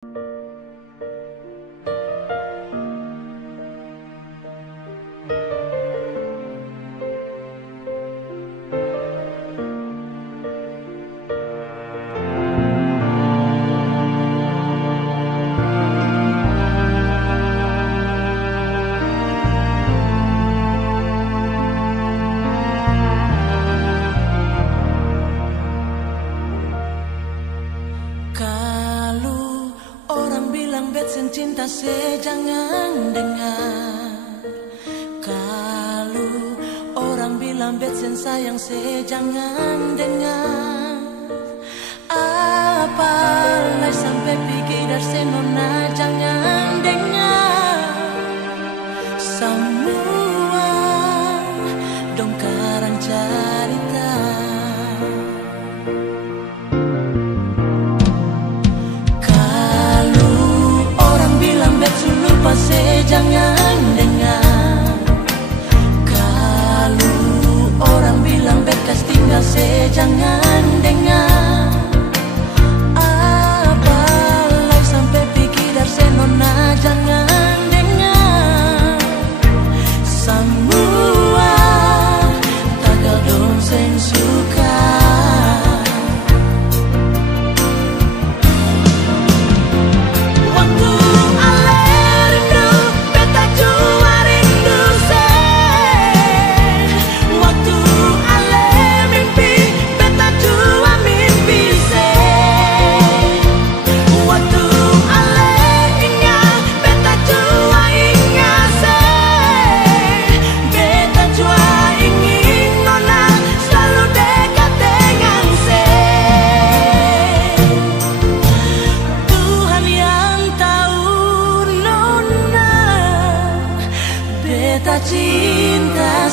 Kalau orang bilang beten cinta jangan dengar. Kalau orang bilang beten sayang jangan dengar. Apalagi sampai pikir dari nona jangan dengar. Semua dong karang cerita. Pasti jangan dengar. Kalau orang bilang bekas tinggal jangan dengar. Apalagi sampai pikir dari nona jangan dengar. Semua tagal dong seng suka. Beta cinta